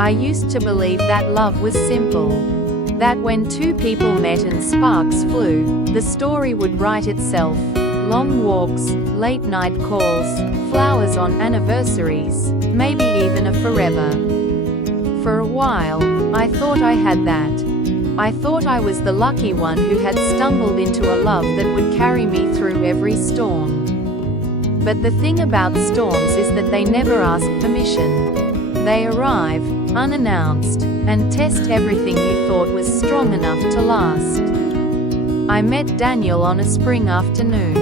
I used to believe that love was simple. That when two people met and sparks flew, the story would write itself. Long walks, late night calls, flowers on anniversaries, maybe even a forever. For a while, I thought I had that. I thought I was the lucky one who had stumbled into a love that would carry me through every storm. But the thing about storms is that they never ask permission. They arrive, unannounced, and test everything you thought was strong enough to last. I met Daniel on a spring afternoon.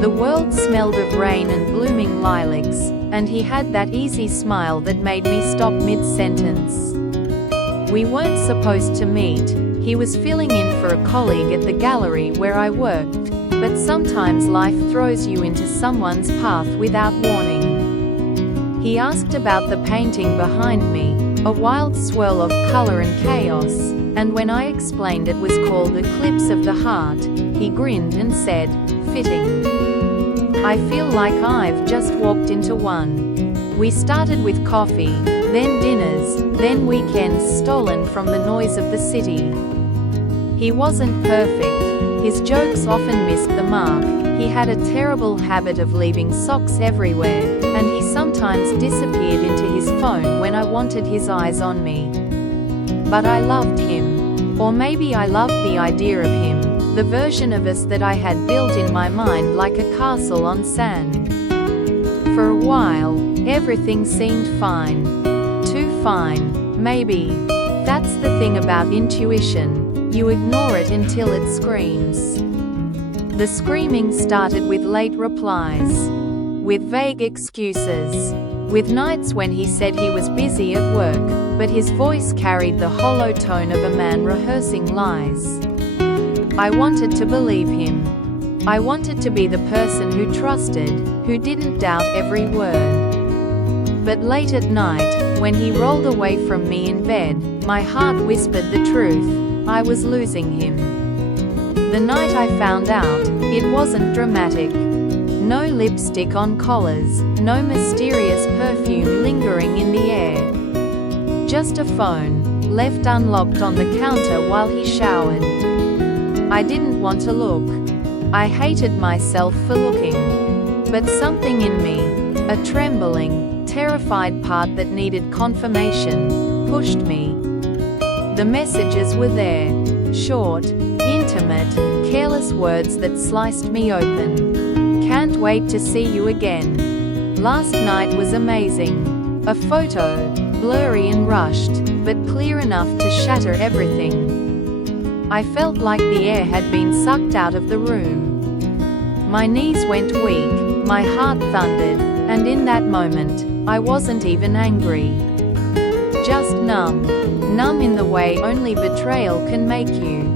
The world smelled of rain and blooming lilacs, and he had that easy smile that made me stop mid-sentence. We weren't supposed to meet. He was filling in for a colleague at the gallery where I worked, but sometimes life throws you into someone's path without warning. He asked about the painting behind me, a wild swirl of color and chaos, and when I explained it was called Eclipse of the Heart, he grinned and said, "Fitting. I feel like I've just walked into one." We started with coffee, then dinners, then weekends stolen from the noise of the city. He wasn't perfect. His jokes often missed the mark. He had a terrible habit of leaving socks everywhere, and he sometimes disappeared into his phone when I wanted his eyes on me. But I loved him. Or maybe I loved the idea of him, the version of us that I had built in my mind like a castle on sand. For a while, everything seemed fine. Too fine, maybe. That's the thing about intuition. You ignore it until it screams. The screaming started with late replies, with vague excuses, with nights when he said he was busy at work, but his voice carried the hollow tone of a man rehearsing lies. I wanted to believe him. I wanted to be the person who trusted, who didn't doubt every word. But late at night, when he rolled away from me in bed, my heart whispered the truth. I was losing him. The night I found out, it wasn't dramatic. No lipstick on collars, no mysterious perfume lingering in the air. Just a phone, left unlocked on the counter while he showered. I didn't want to look. I hated myself for looking. But something in me, a trembling, terrified part that needed confirmation, pushed me. The messages were there, short, intimate, careless words that sliced me open. Can't wait to see you again. Last night was amazing. A photo, blurry and rushed, but clear enough to shatter everything. I felt like the air had been sucked out of the room. My knees went weak, my heart thundered, and in that moment, I wasn't even angry. Just numb. Numb in the way only betrayal can make you.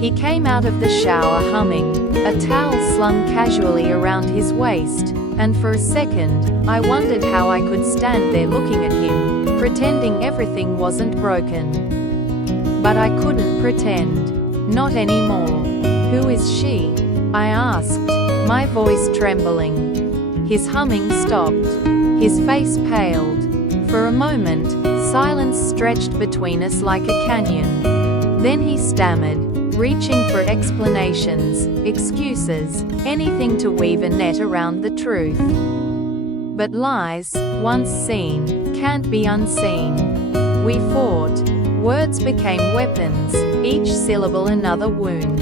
He came out of the shower humming, a towel slung casually around his waist, and for a second, I wondered how I could stand there looking at him, pretending everything wasn't broken. But I couldn't pretend. Not anymore. Who is she? I asked, my voice trembling. His humming stopped. His face paled. For a moment, silence stretched between us like a canyon. Then he stammered, reaching for explanations, excuses, anything to weave a net around the truth. But lies, once seen, can't be unseen. We fought. Words became weapons, each syllable another wound.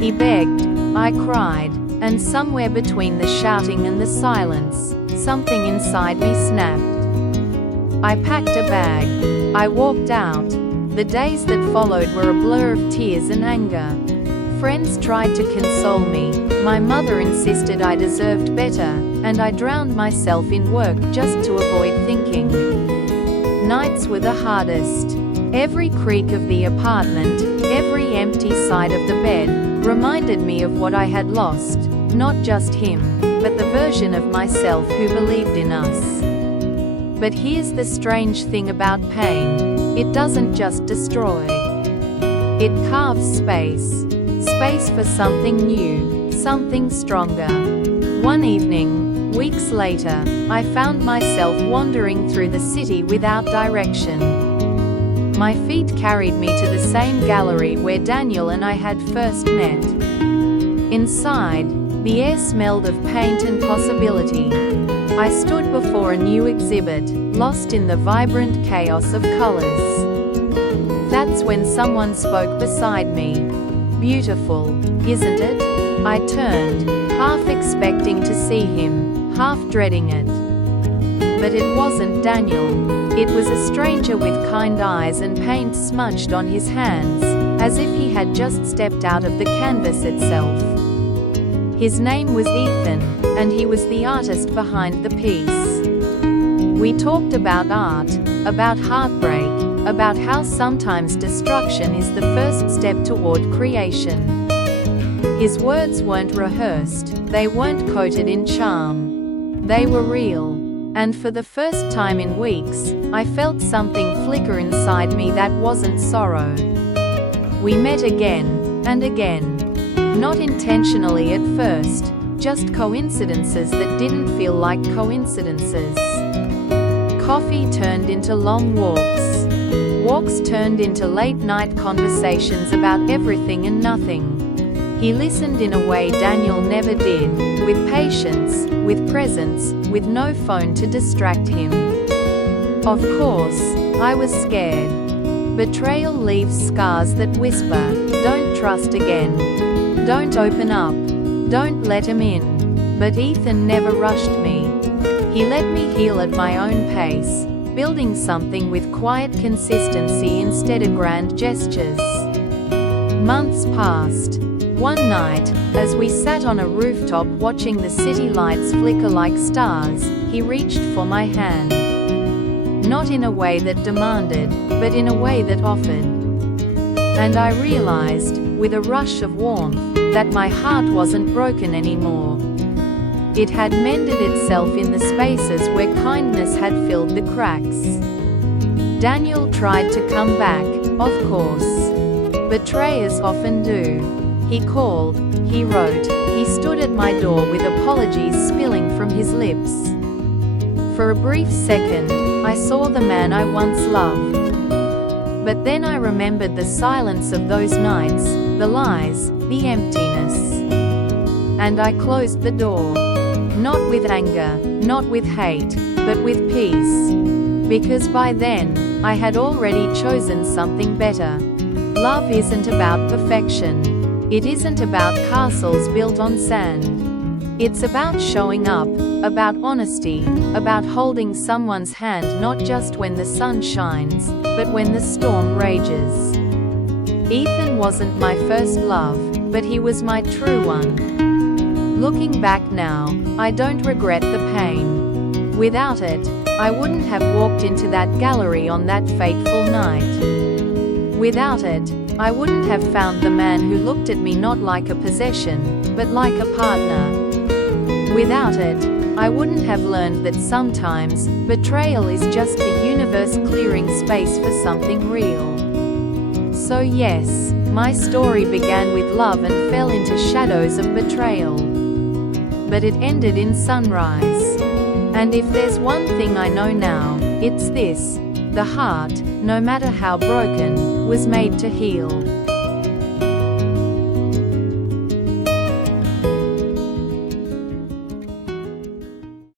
He begged, I cried, and somewhere between the shouting and the silence, something inside me snapped. I packed a bag. I walked out. The days that followed were a blur of tears and anger. Friends tried to console me. My mother insisted I deserved better, and I drowned myself in work just to avoid thinking. Nights were the hardest. Every creak of the apartment, every empty side of the bed, reminded me of what I had lost, not just him, but the version of myself who believed in us. But here's the strange thing about pain. It doesn't just destroy. It carves space. Space for something new, something stronger. One evening, Weeks later, I found myself wandering through the city without direction. My feet carried me to the same gallery where Daniel and I had first met. Inside, the air smelled of paint and possibility. I stood before a new exhibit, lost in the vibrant chaos of colors. That's when someone spoke beside me. "Beautiful, isn't it?" I turned, half expecting to see him, half dreading it. But it wasn't Daniel. It was a stranger with kind eyes and paint smudged on his hands, as if he had just stepped out of the canvas itself. His name was Ethan, and he was the artist behind the piece. We talked about art, about heartbreak, about how sometimes destruction is the first step toward creation. His words weren't rehearsed, they weren't coated in charm. They were real. And for the first time in weeks, I felt something flicker inside me that wasn't sorrow. We met again, and again. Not intentionally at first, just coincidences that didn't feel like coincidences. Coffee turned into long walks. Walks turned into late-night conversations about everything and nothing. He listened in a way Daniel never did, with patience, with presence, with no phone to distract him. Of course, I was scared. Betrayal leaves scars that whisper, "Don't trust again. Don't open up. Don't let him in." But Ethan never rushed me. He let me heal at my own pace, building something with quiet consistency instead of grand gestures. Months passed. One night, as we sat on a rooftop watching the city lights flicker like stars, he reached for my hand. Not in a way that demanded, but in a way that offered. And I realized, with a rush of warmth, that my heart wasn't broken anymore. It had mended itself in the spaces where kindness had filled the cracks. Daniel tried to come back, of course. Betrayers often do. He called, he wrote, he stood at my door with apologies spilling from his lips. For a brief second, I saw the man I once loved. But then I remembered the silence of those nights, the lies, the emptiness. And I closed the door. Not with anger, not with hate, but with peace. Because by then, I had already chosen something better. Love isn't about perfection. It isn't about castles built on sand. It's about showing up, about honesty, about holding someone's hand not just when the sun shines, but when the storm rages. Ethan wasn't my first love, but he was my true one. Looking back now, I don't regret the pain. Without it, I wouldn't have walked into that gallery on that fateful night. Without it, I wouldn't have found the man who looked at me not like a possession, but like a partner. Without it, I wouldn't have learned that sometimes, betrayal is just the universe clearing space for something real. So yes, my story began with love and fell into shadows of betrayal. But it ended in sunrise. And if there's one thing I know now, it's this: the heart, no matter how broken, was made to heal.